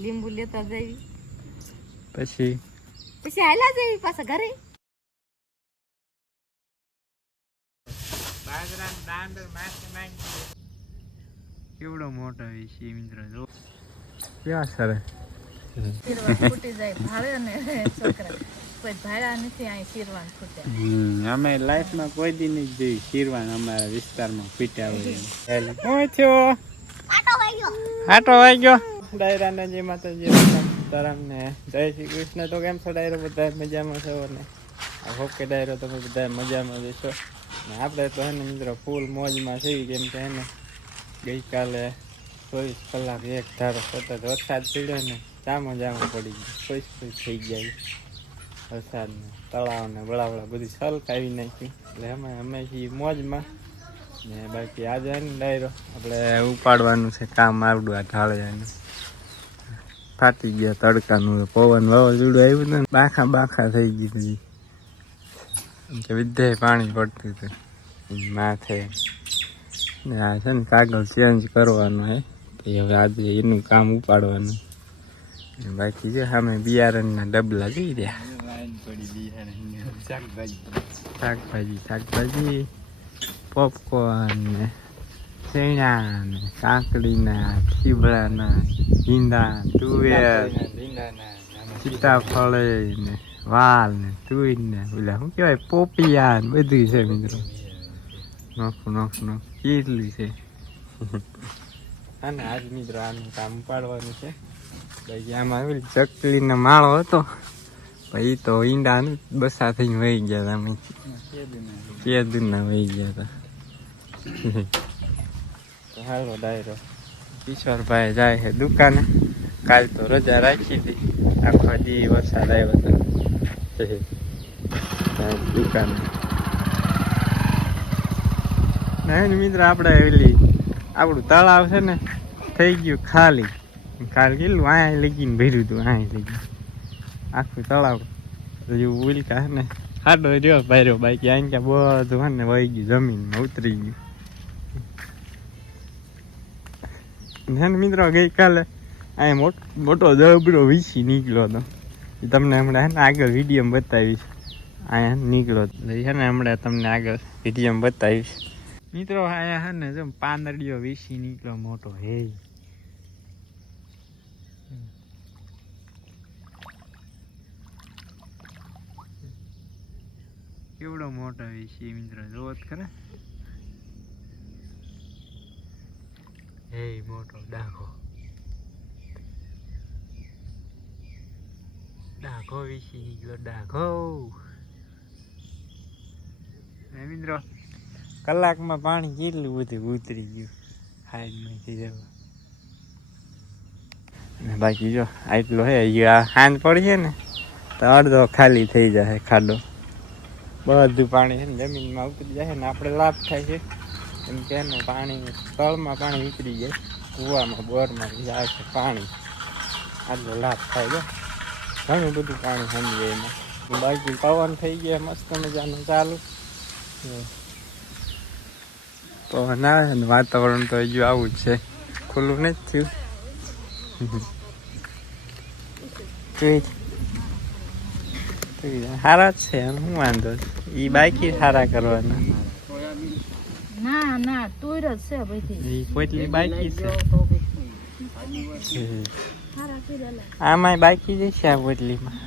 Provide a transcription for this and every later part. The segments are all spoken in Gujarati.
લીંબુ લેતા જઈ. પછી? પછી હાલા જઈ પાછા ઘરે. કેવડો મોટો વિશે મિત્ર જો. ક્યાં સરસ શીરવા ફૂટી જાય ભાડે ને કોઈ ભાડા નથી અહીં શીરવાન હમ, અમે લાઈફમાં કોઈ દી નહીં જોઈ શીરવાન અમારા વિસ્તારમાં પીટ્યા હોય આટો વાઈ ગયો ડાયરાને જય માતાજી રામ તારામ ને જય શ્રી કૃષ્ણ. તો કેમ છો ડાયરો? બધા મજામાં છો ને? હોપ કે ડાયરો તમે બધા મજામાં જશો ને આપણે તો એને મિત્રો ફૂલ મોજમાં છે કેમ કે એને ગઈકાલે ચોવીસ કલાક એક ધારો સતત વરસાદ પીડ્યો ને ચા જામો પડી ગયો. ખુશ ખુશ થઈ ગયા. વરસાદને તળાવ ને બળાવળા બધી સલકાવી નાખી. એટલે અમે અમે છીએ મોજમાં. ને બાકી આજે ડાયરો, આપણે ઉપાડવાનું છે કામ આવડું આ ઢાળિયાનું. ફાટી ગયા તડકાનું. પવન વાવાઝોડું આવ્યું ને, બાખા બાખા થઈ ગઈ હતી. વિદ્યાએ પાણી પડતું હતું. માથે. ને આ છે ને કાગળ ચેન્જ કરવાનો હે. તો હવે આજે એનું કામ ઉપાડવાનું. બાકી છે સામે બિયારણના ડબલા જોઈ રહ્યા. શાકભાજી શાકભાજી પોપકોર્ન ને. ચણા ને કાકડીના ખીબડાના ભીંડા તુવેર સીતાફળ ને વાલ ને તુર ને ઓલા શું કહેવાય પોપિયા ને બધું છે મિત્રો નોખું નોખું નોખું કેટલું છે અને આજ મિત્રો આનું કામ પાડવાનું છે પછી આમાં આવેલી ચકલીનો માળો હતો પછી તો ઈંડા બસા થઈને વહી ગયા હતા અમે કેદુના વહી ગયા હતા હાલો ડાયરો. ઈશ્વરભાઈ જાય છે દુકાને. કાલ તો રજા રાખી હતી. આખો દી વરસાદ આવ્યો હતો દુકાને. નહીં મિત્ર, આપણે એલી આપણું તળાવ છે ને, થઈ ગયું ખાલી. કાલ કેટલું અહીંયા લગીને ભર્યું હતું અહીંયા લગી આખું તળાવ હજુ ઉલકા ને. હાડો રહ્યો ભર્યો બાકી આઈને બધું ને, વહી ગયું, જમીનમાં ઉતરી ગયું. ને મિત્રો ગઈકાલે અહીંયા મોટો દબડો વીસી નીકળ્યો હતો. તમને હમણાં હે આગળ વીડિયો બતાવીશ. અહીંયા નીકળ્યો છે ને હમણાં તમને આગળ વીડિયો બતાવીશ. મિત્રો અહીંયા છે ને જેમ પાંદડીઓ વીસી નીકળ્યો, મોટો હે. કેવડો મોટો વીસી, મિત્રો? જોવો જ ખરા. હે મોટો ડાઘો ડાઘો વીસી નીકળ્યો ડાઘો મિત્રો, કલાકમાં પાણી કેટલું બધું ઉતરી ગયું? હાઈડમાંથી જવા બાકી જો, આટલો હે હાંજ પડીએ ને, તો અડધો ખાલી થઈ જાય ખાડો. બધું પાણી છે ને જમીનમાં ઉતરી જાય ને, આપણે લાભ થાય છે. એમ કે પાણી, તળમાં પાણી ઉતરી જાય. કૂવામાં, બોરમાં જાય છે પાણી. આટલો લાભ થાય છે ઘણું બધું પાણી સમજે એમાં. બાકી પવન થઈ ગયા, મસ્ત મજાનું ચાલુ. પવન આવે ને, વાતાવરણ તો હજુ આવું જ છે. ખુલ્લું નથી થયું. જ છે, એમ શું વાંધો એ બાકી સારા કરવાના. ના ના તુર જ છે એ પોટલી બાઈકી છે? આમાં બાકી જશે આ પોટલીમાં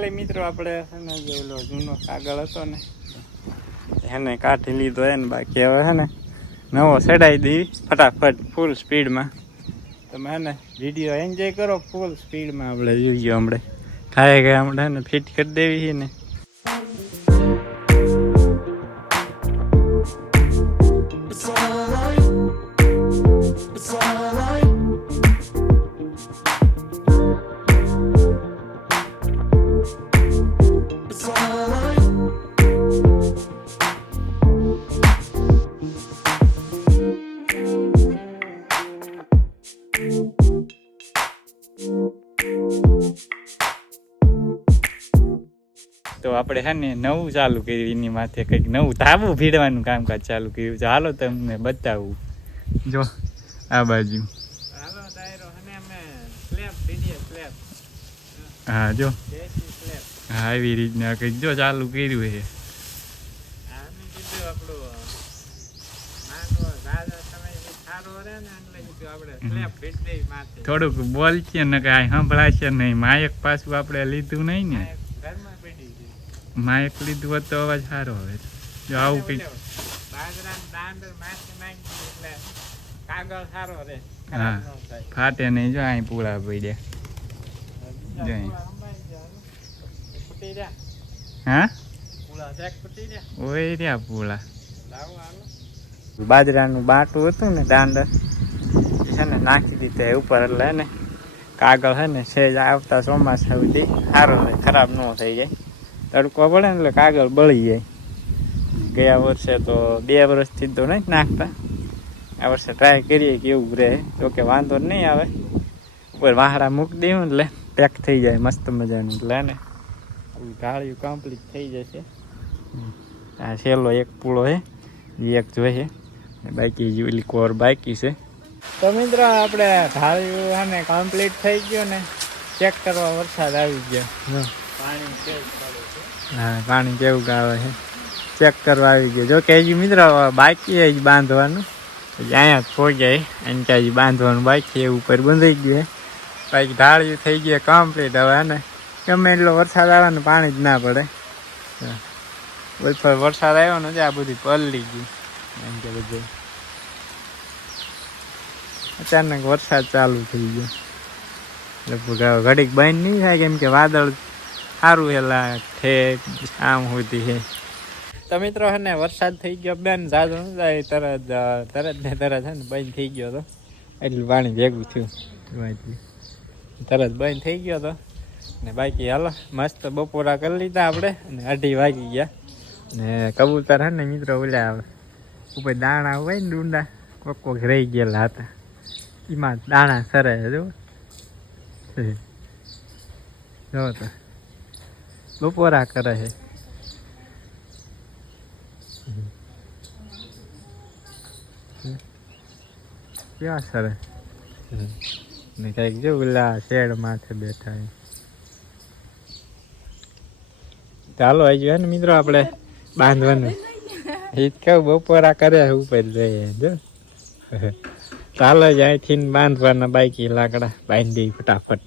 લઈ મિત્રો આપણે છે ને જે ઓલો જૂનો કાગળ હતો ને એને કાઢી લીધો એને ને બાકી હવે છે ને નવો ચડાવી દઈ ફટાફટ ફૂલ સ્પીડમાં તમે હે ને વીડિયો એન્જોય કરો ફૂલ સ્પીડમાં આપણે જોઈએ હમણાં. ખાય ગયા હમણાં ને ફિટ કરી દેવી છે ને. તો આપણે હે ને નવું ચાલુ કર્યું એની માથે કંઈક નવું તાબુ ભીડવાનું કામકાજ ચાલુ કર્યું. છે હાલો તમને બતાવું. જો આ બાજુ. હા જો. હા એવી રીતના કંઈક જો ચાલુ કર્યું છે. થોડુંક બોલ છે ને કાંઈ સંભળાશે નહીં. માયક પાછું આપણે લીધું નહીં ને. માયક લીધું હોત તો અવાજ સારો આવે જો આવું કંઈક હા. ખરાબ ન થાય. ફાટે નહીં. જો અહીં પૂળા પડ્યા. જવાનું. હા? ઓય રહ્યા પૂળા. બાજરાનું બાટું હતું ને દાંડર એ છે ને નાખી દીધા ઉપર એટલે હે ને કાગળ છે ને સેજ આવતા ચોમાસા સુધી સારો રહે ખરાબ ન થઈ જાય. તડકો પડે ને એટલે કાગળ બળી જાય. ગયા વર્ષે તો બે વર્ષથી તો નહીં નાખતા. આ વર્ષે ટ્રાય કરીએ કે એવું રહે. તો કે વાંધો નહીં આવે. ઉપર વાહડા મૂકી દઉં એટલે પેક થઈ જાય મસ્ત મજાનું. એટલે ને ગાળિયું કમ્પ્લીટ થઈ જશે. આ છેલ્લો એક પૂળો છે. એક જોઈએ બાકી હજી ઓલી કોર બાકી છે. તો મિત્રો આપણે ધાર્યું અને કમ્પ્લીટ થઈ ગયો ને. ચેક કરવા વરસાદ આવી ગયો. પાણી હા, પાણી કેવું આવે છે? ચેક કરવા આવી ગયો. જો કે હજી મિત્રો, બાકી હજી બાંધવાનું. હજી અહીંયા પહોંચ્યા એને કે હજી બાંધવાનું બાકી છે ઉપર બંધાઈ ગયું બાકી ઢાળિયું થઈ ગયું કમ્પ્લીટ હવે ને ગમે એટલો વરસાદ આવે ને પાણી જ ના પડે. ઉપર વરસાદ આવ્યો ને આ બધી પલળી ગઈ. એમ કે બધું. અચાનક વરસાદ ચાલુ થઈ ગયો. લગભગ ઘડીક બંધ નહીં થાય, કેમ કે વાદળ સારું હેલા ઠેક આમ સુધી. છે તો મિત્રો હે ને વરસાદ થઈ ગયો બેન જાજો ન જાય તરત તરત ને તરત હે ને બંધ થઈ ગયો તો. એટલું પાણી ભેગું થયું. તરત બંધ થઈ ગયો તો. ને બાકી હાલો મસ્ત બપોરા કરી લીધા આપણે અને અઢી વાગી ગયા. ને કબૂતર હે ને મિત્રો ઓલા આવે ઉપર દાણા હોય ને ડુંડા કોક કોક રહી ગયેલા હતા. એમાં દાણા સરે જો જો તો. બપોરા કરે છે. ક્યાં સરસ ને કંઈક જો ઓલા શેડ માથે બેઠા ચાલો આવી જાય ને મિત્રો આપણે બાંધવાનું. એ જ કહું બપોરા કરે ઉપર જઈએ, જો. ચાલો જ અહીંથી બાંધવાના બાઈકી લાકડા બાંધી ફટાફટ.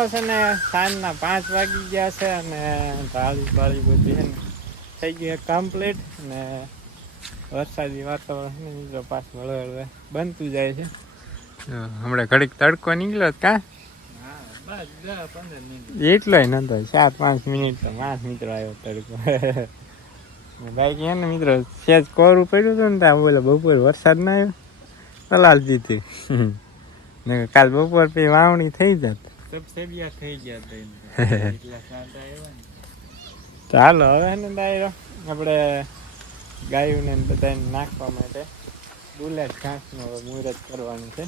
તો છે ને, સાંજના પાંચ વાગી ગયા છે અને ઢાળી બાળી બધી છે ને, થઈ ગયું કમ્પ્લીટ ને વરસાદી વાતાવરણ છે મિત્રો પાછ હળવે બનતું જાય છે. હમણાં ઘડીક તડકો નીકળ્યો કા? હા પંદર મિનિટ એટલો નતો ચાર પાંચ મિનિટ તો પાંચ મિત્રો આવ્યો તડકો. બાકી એને મિત્રો, સેજ કોરું પડ્યું હતું ને ત્યાં બોલે બપોર વરસાદ ના આવ્યો પલાલ દીધી. કાલ બપોર પછી વાવણી થઈ જત. સબસેડિયા થઈ ગયા તો હાલો હવે ને ડાયરો આપણે ગાયોને બધાને નાખવા માટે બુલેટ ઘાસનું હવે મુહૂર્ત કરવાનું છે.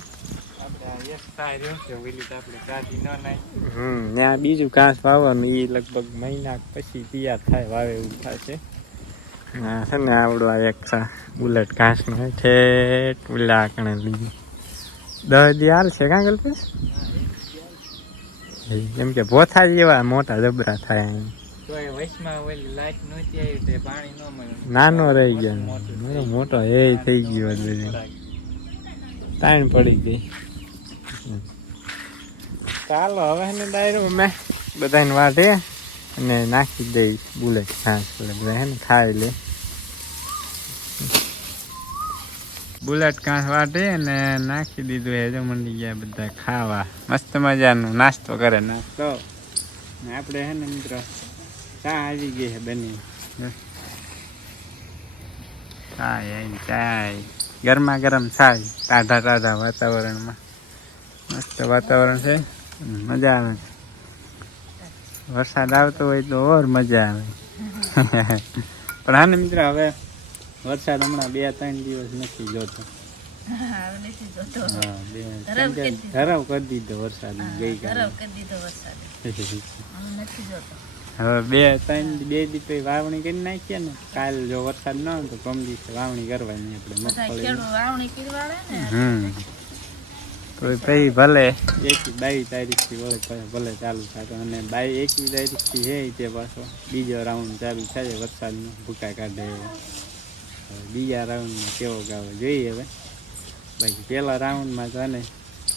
છે ત્યાં બીજું ઘાસ વાવવાનું એ લગભગ મહિના પછી તૈયાર થાય વાવે એવું થશે હા છે ને આવડો એક છે બુલેટ ઘાસનું છે ઠેઠ ઉલા કણે લીધું દસ દી હાલશે કાં કલ્પેશ એમ કે ભોથા જેવા મોટા જબરા થાય અહીં તો એ વચમાં ઓલી લાઈટ નહોતી આવી તે પાણી ન મળ્યું. નાનો રહી ગયો મોટો એ થઈ ગયો તાણ પડી ગઈ. ચાલો હવે ને ડાયરો મેં બધાને વાટે અને નાખી દઈશ. બુલેટ ઘાસ એટલે બધા હે ને ખાઈ લે. બુલેટ કાંસ વાટે અને નાખી દીધું એ જો મંડી ગયા બધા ખાવા. મસ્ત મજાનું નાસ્તો કરે નાસ્તો ને આપણે હે ને મિત્રો ચા આવી ગઈ છે બની. ચાય ચાય. ગરમા ગરમ ચાય તાઢા તાઢા વાતાવરણમાં. મસ્ત વાતાવરણ છે. મજા આવે. વરસાદ આવતો હોય તો ઓર મજા આવે. પણ હા ને મિત્ર હવે વરસાદ હમણાં બે ત્રણ દિવસ નથી જોતો. હા, હા ધરાવ કરી દીધો. ધરાવ કરી દીધો વરસાદ હા, હવે બે ત્રણ બે દી પછી વાવણી કરી નાખીએ ને કાલ જો વરસાદ ન હોય તો કમ દિવસે વાવણી કરવાની આપણે મગફળી. હમ. તો પછી ભલે એકી બાવીસ તારીખથી વળે ભલે ચાલુ થતો અને બાવી એકવી તારીખથી છે તે પાછો બીજો રાઉન્ડ ચાલુ થાય વરસાદનો ભૂકા કાઢે એવો. બીજા રાઉન્ડમાં કેવો ગાવો? જોઈએ હવે. બાકી પહેલા રાઉન્ડમાં તો ને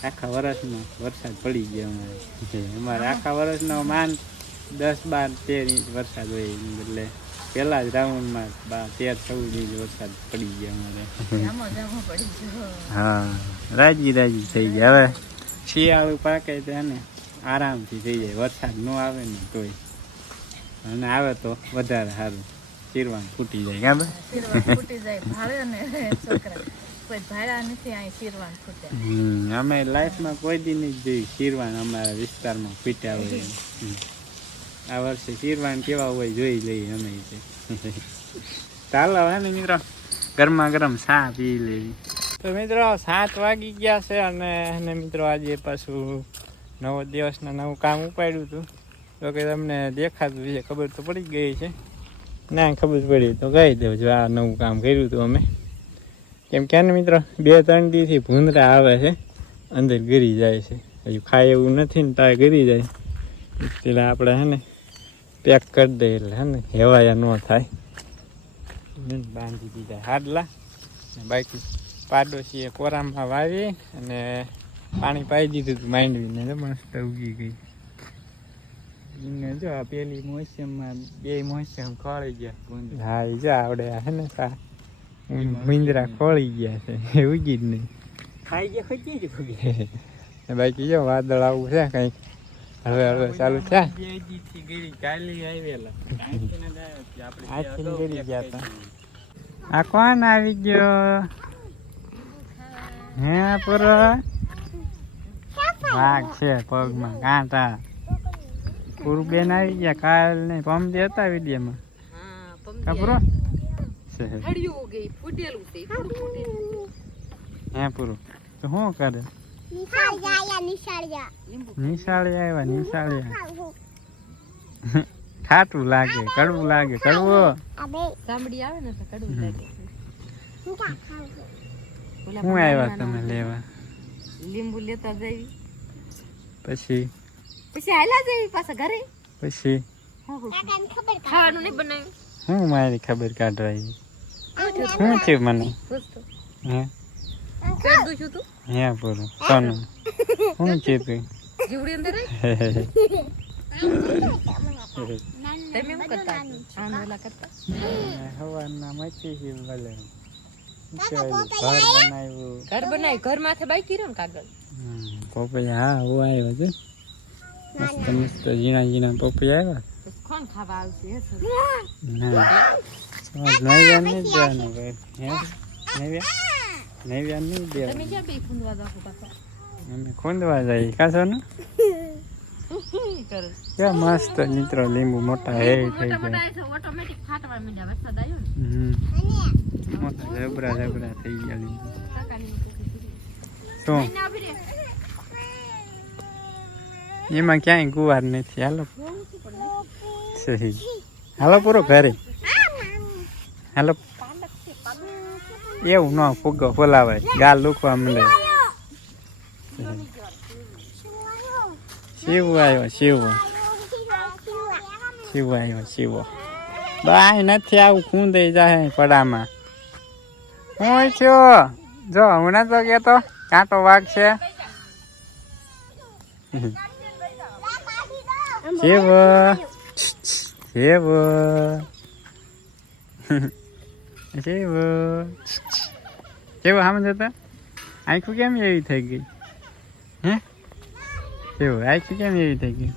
આખા વર્ષનો વરસાદ પડી ગયો અમારે. અમારે આખા વર્ષનો માન દસ બાર તેર ઇંચ વરસાદ હોય એટલે પહેલા જ રાઉન્ડમાં બાર તેર ચૌદ ઇંચ વરસાદ પડી ગયો અમારે. હા રાજી રાજી થઈ ગયા હવે. શિયાળું પાકે તો ને આરામથી થઈ જાય. વરસાદ ન આવે ને તોય. અને આવે તો વધારે સારું. ચીરવાનું ફૂટી જાય ગાબા શીરવાન ફૂટી જાય ભાડે અને છોકરા. કોઈ ભાડા નથી અહીં શીરવાન ફૂટે. અમે લાઈફમાં કોઈ દી નહીં જોયું શીરવાન અમારા વિસ્તારમાં ફૂટ્યા હોય આ વર્ષે શીરવાન કેવા હોય જોઈ લઈએ અમે ચાલો હે ને મિત્રો? ગરમા ગરમ ચા પી લેવી. તો મિત્રો સાત વાગી ગયા છે અને અને મિત્રો આજે પાછું નવો દિવસના નવું કામ ઉપાડ્યું હતું. તો કે તમને દેખાતું છે ખબર તો પડી ગઈ છે ના, ખબર પડી. તો કહી દઉં, જો આ નવું કામ કર્યું હતું અમે. કેમ કે ને મિત્રો, બે ત્રણ દીથી ભૂંદરા આવે છે, અંદર ગરી જાય છે. હજુ ખાય એવું નથી ને તારે ગરી જાય. એટલે આપણે હે ને, પેક કરી દઈએ એટલે હે ને, હેવાયા ન થાય. બાંધી દીધા હાડલા. બાકી પાડોશીએ કોરામાં વાવી અને પાણી પાઈ દીધું હતું માંડવીને. મસ્ત ઉગી ગઈ. એને જો આ પેલી મોસમમાં બે મોસમ ખોળી ગયા. હા એ જો આવડે હે ને સા મુંદરા ખોળી ગયા છે. ઉગી જ નહીં. ખાઈ ગયા ખોટી જ ખોટી બાકી જો વાદળ આવું છે કંઈક. હવે હવે ચાલુ હતા. આ કોણ આવી ગયો? હે પૂરો? વાઘ છે પગમાં કાંટા પૂરું બેન આવી ગયા. કાલ ને પમદી હતા વિડીયોમાં. પૂરો છે. હે પૂરું. તો શું કરે? નિશાળિયા આવ્યા નિશાળિયા. ખાટું લાગે કડવું લાગે કડવું. સાંભળી આવે ને કડવું લાગે. શું આવ્યા તમે લેવા? લીંબુ લેતા જઈ. પછી? પછી હાલા જઈ પાછા ઘરે? પછી? ખાવાનું નહીં બનાવ્યું? હું મારી ખબર કાઢવાઈ શું થયું મને? હે? પેટ દુખ્યું તું? હે પૂરું કોનું શું થયું તું જીવડી અંદર તમે શું કરતા આંધળા કરતા? હવાના મચી છે ભલે. ઘર બનાવ્યું. ઘર બનાવી ઘર માથે બાઈકી રહ્યો ને કાગળ? પોપૈયા હા હું આવ્યો છું. મસ્ત મસ્ત ઝીણા ઝીણા પોપૈયા આવ્યા કોણ ખાવા આવશે હે સર ના નવ્યા નહીં દેવાનું ભાઈ હે નવ્યા નવ્યા નહીં તમે દેવાનું ક્યાં બે ફૂંદવા જાઓ પાછા અમે ખૂંદવા જઈએ કાસોનું કરે કેવા મસ્ત મિત્રો લીંબુ મોટા હે થઈ મોટા ગયા ઓટોમેટિક ફાટવા માંડ્યા વરસાદ આવ્યો ને હમ મોટા જબરા જબરા થઈ ગયા લીંબુ શું ના એમાં ક્યાંય ગુવાર નથી. હાલો. સહી. હાલો પૂરો ઘરે. હાલો. એવું ન ફુગ્ગો ફોલાવાય. ગાલ દુખવા મળે શિવ આવ્યો, શિવ. શિવ આવ્યો, શિવ. બાય, નથી આવું. ખૂંદાઈ જાય પડામાં. હું થયો જો હું તો કેતો કાંટો વાઘ છે? શિવ શિવ શિવ શિવ આમ જતા આંખું કેમ એવી થઈ ગઈ? હે? શિવ આંખું કેમ એવી થઈ ગઈ?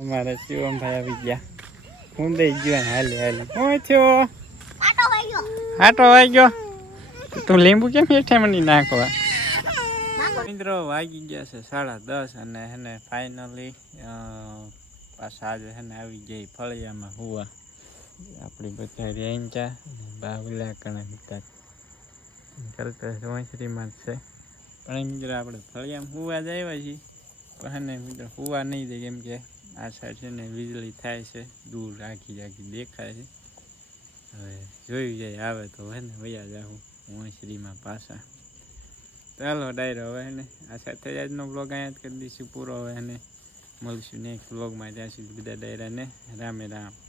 અમારા શિવમભાઈ આવી ગયા. હું દઈ ગયો હાલે હાલે. હું થયો? આટો વાઈ ગયો તું લીંબુ કેમ હેઠે મની નાખવા? મિત્રો, વાગી ગયા છે સાડા દસ અને હેને ફાઇનલી પાછા આજે હેને આવી ગઈ ફળિયામાં હુવા. આપણી બધા રેંચા બાવલા કણા હતા વંશરીમાં જ છે. પણ મિત્રો આપણે ફળિયામાં હુવા જ આવ્યા છીએ. પણ હે ને મિત્રો હુવા નહીં દે કેમ કે આ સાઈડ છે ને વીજળી થાય છે દૂર આખી આખી દેખાય છે. હવે જોયું જાય આવે તો હે ને વયા જાઉં વંશરીમાં પાછા. ચાલો, ડાયરો હવે ને. આ સાથે જ આજનો બ્લોગ અહીંયા જ કરી દઈશું પૂરો. હવે એને મળશું નેક્સ્ટ બ્લોગમાં ત્યાં સુધી બધા ડાયરાને રામે રામ.